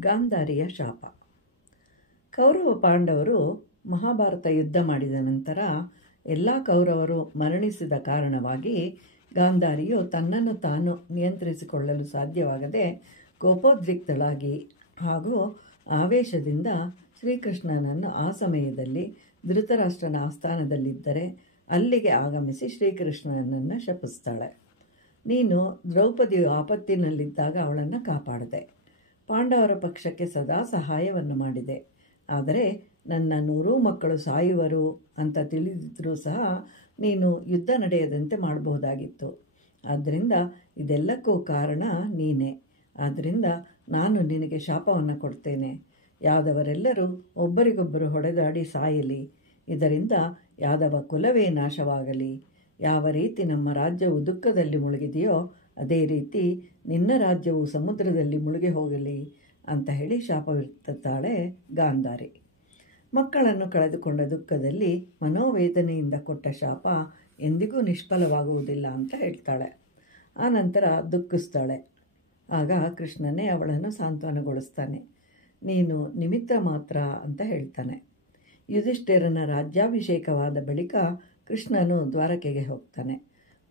ಗಾಂಧಾರಿಯ ಶಾಪ. ಕೌರವ ಪಾಂಡವರು ಮಹಾಭಾರತ ಯುದ್ಧ ಮಾಡಿದ ನಂತರ ಎಲ್ಲ ಕೌರವರು ಮರಣಿಸಿದ ಕಾರಣವಾಗಿ ಗಾಂಧಾರಿಯು ತನ್ನನ್ನು ತಾನು ನಿಯಂತ್ರಿಸಿಕೊಳ್ಳಲು ಸಾಧ್ಯವಾಗದೆ ಕೋಪೋದ್ರಿಕ್ತಳಾಗಿ ಹಾಗೂ ಆವೇಶದಿಂದ ಶ್ರೀಕೃಷ್ಣನನ್ನು ಆ ಸಮಯದಲ್ಲಿ ಧೃತರಾಷ್ಟ್ರನ ಆಸ್ಥಾನದಲ್ಲಿದ್ದರೆ ಅಲ್ಲಿಗೆ ಆಗಮಿಸಿ ಶ್ರೀಕೃಷ್ಣನನ್ನು ಶಪಿಸ್ತಾಳೆ. ನೀನು ದ್ರೌಪದಿಯು ಆಪತ್ತಿನಲ್ಲಿದ್ದಾಗ ಅವಳನ್ನು ಕಾಪಾಡಿದೆ, ಪಾಂಡವರ ಪಕ್ಷಕ್ಕೆ ಸದಾ ಸಹಾಯವನ್ನು ಮಾಡಿದೆ. ಆದರೆ ನನ್ನ 100 ಮಕ್ಕಳು ಸಾಯುವರು ಅಂತ ತಿಳಿದಿದ್ದರೂ ಸಹ ನೀನು ಯುದ್ಧ ನಡೆಯದಂತೆ ಮಾಡಬಹುದಾಗಿತ್ತು. ಆದ್ದರಿಂದ ಇದೆಲ್ಲಕ್ಕೂ ಕಾರಣ ನೀನೇ. ಆದ್ದರಿಂದ ನಾನು ನಿನಗೆ ಶಾಪವನ್ನು ಕೊಡ್ತೇನೆ. ಯಾದವರೆಲ್ಲರೂ ಒಬ್ಬರಿಗೊಬ್ಬರು ಹೊಡೆದಾಡಿ ಸಾಯಲಿ. ಇದರಿಂದ ಯಾದವ ಕುಲವೇ ನಾಶವಾಗಲಿ. ಯಾವ ರೀತಿ ನಮ್ಮ ರಾಜ್ಯವು ದುಃಖದಲ್ಲಿ ಮುಳುಗಿದೆಯೋ ಅದೇ ರೀತಿ ನಿನ್ನ ರಾಜ್ಯವು ಸಮುದ್ರದಲ್ಲಿ ಮುಳುಗಿ ಹೋಗಲಿ ಅಂತ ಹೇಳಿ ಶಾಪವಿರುತ್ತಾಳೆ ಗಾಂಧಾರಿ. ಮಕ್ಕಳನ್ನು ಕಳೆದುಕೊಂಡ ದುಃಖದಲ್ಲಿ ಮನೋವೇದನೆಯಿಂದ ಕೊಟ್ಟ ಶಾಪ ಎಂದಿಗೂ ನಿಷ್ಫಲವಾಗುವುದಿಲ್ಲ ಅಂತ ಹೇಳ್ತಾಳೆ. ಆನಂತರ ದುಃಖಿಸ್ತಾಳೆ. ಆಗ ಕೃಷ್ಣನೇ ಅವಳನ್ನು ಸಾಂತ್ವನಗೊಳಿಸ್ತಾನೆ. ನೀನು ನಿಮಿತ್ತ ಮಾತ್ರ ಅಂತ ಹೇಳ್ತಾನೆ. ಯುಧಿಷ್ಠಿರನ ರಾಜ್ಯಾಭಿಷೇಕವಾದ ಬಳಿಕ ಕೃಷ್ಣನು ದ್ವಾರಕೆಗೆ ಹೋಗ್ತಾನೆ.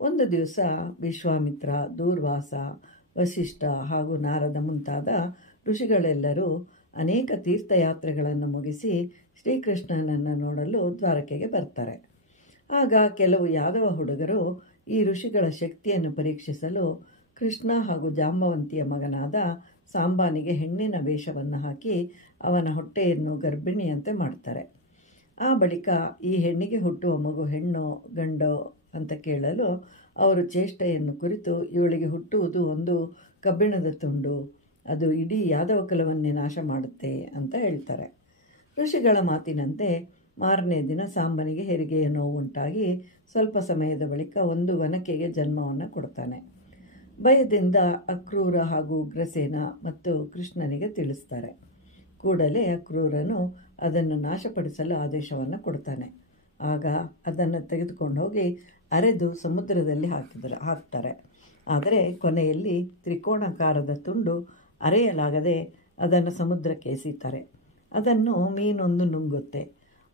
ಒಂದು ದಿವಸ ವಿಶ್ವಾಮಿತ್ರ, ದೂರ್ವಾಸ, ವಸಿಷ್ಠ ಹಾಗೂ ನಾರದ ಮುಂತಾದ ಋಷಿಗಳೆಲ್ಲರೂ ಅನೇಕ ತೀರ್ಥಯಾತ್ರೆಗಳನ್ನು ಮುಗಿಸಿ ಶ್ರೀಕೃಷ್ಣನನ್ನು ನೋಡಲು ದ್ವಾರಕೆಗೆ ಬರ್ತಾರೆ. ಆಗ ಕೆಲವು ಯಾದವ ಹುಡುಗರು ಈ ಋಷಿಗಳ ಶಕ್ತಿಯನ್ನು ಪರೀಕ್ಷಿಸಲು ಕೃಷ್ಣ ಹಾಗೂ ಜಾಂಬವಂತಿಯ ಮಗನಾದ ಸಾಂಬಾನಿಗೆ ಹೆಣ್ಣಿನ ವೇಷವನ್ನು ಹಾಕಿ ಅವನ ಹೊಟ್ಟೆಯನ್ನು ಗರ್ಭಿಣಿಯಂತೆ ಮಾಡ್ತಾರೆ. ಆ ಬಳಿಕ ಈ ಹೆಣ್ಣಿಗೆ ಹುಟ್ಟುವ ಮಗು ಹೆಣ್ಣೋ ಗಂಡೋ ಅಂತ ಕೇಳಲು ಅವರು ಚೇಷ್ಟೆಯನ್ನು ಕುರಿತು ಇವಳಿಗೆ ಹುಟ್ಟುವುದು ಒಂದು ಕಬ್ಬಿಣದ ತುಂಡು, ಅದು ಇಡೀ ಯಾದವ ಕುಲವನ್ನೇ ನಾಶ ಮಾಡುತ್ತೆ ಅಂತ ಹೇಳ್ತಾರೆ. ಋಷಿಗಳ ಮಾತಿನಂತೆ ಮಾರನೇ ದಿನ ಸಾಂಬನಿಗೆ ಹೆರಿಗೆಯ ನೋವುಂಟಾಗಿ ಸ್ವಲ್ಪ ಸಮಯದ ಬಳಿಕ ಒಂದು ವನಕೆಗೆ ಜನ್ಮವನ್ನು ಕೊಡ್ತಾನೆ. ಭಯದಿಂದ ಅಕ್ರೂರ ಹಾಗೂ ಉಗ್ರಸೇನ ಮತ್ತು ಕೃಷ್ಣನಿಗೆ ತಿಳಿಸ್ತಾರೆ. ಕೂಡಲೇ ಅಕ್ರೂರನು ಅದನ್ನು ನಾಶಪಡಿಸಲು ಆದೇಶವನ್ನು ಕೊಡ್ತಾನೆ. ಆಗ ಅದನ್ನು ತೆಗೆದುಕೊಂಡು ಹೋಗಿ ಅರೆದು ಸಮುದ್ರದಲ್ಲಿ ಹಾಕ್ತಾರೆ. ಆದರೆ ಕೊನೆಯಲ್ಲಿ ತ್ರಿಕೋಣಾಕಾರದ ತುಂಡು ಅರೆಯಲಾಗದೆ ಅದನ್ನು ಸಮುದ್ರಕ್ಕೆ ಎಸೀತಾರೆ. ಅದನ್ನು ಮೀನೊಂದು ನುಂಗುತ್ತೆ.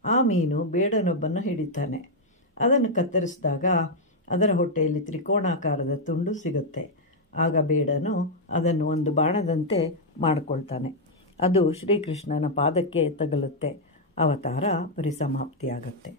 ಆ ಮೀನು ಬೇಡನೊಬ್ಬನ್ನು ಹಿಡಿತಾನೆ. ಅದನ್ನು ಕತ್ತರಿಸಿದಾಗ ಅದರ ಹೊಟ್ಟೆಯಲ್ಲಿ ತ್ರಿಕೋಣಾಕಾರದ ತುಂಡು ಸಿಗುತ್ತೆ. ಆಗ ಬೇಡನು ಅದನ್ನು ಒಂದು ಬಾಣದಂತೆ ಮಾಡಿಕೊಳ್ತಾನೆ. ಅದು ಶ್ರೀಕೃಷ್ಣನ ಪಾದಕ್ಕೆ ತಗಲುತ್ತೆ. ಅವತಾರ ಪರಿಸಮಾಪ್ತಿಯಾಗತ್ತೆ.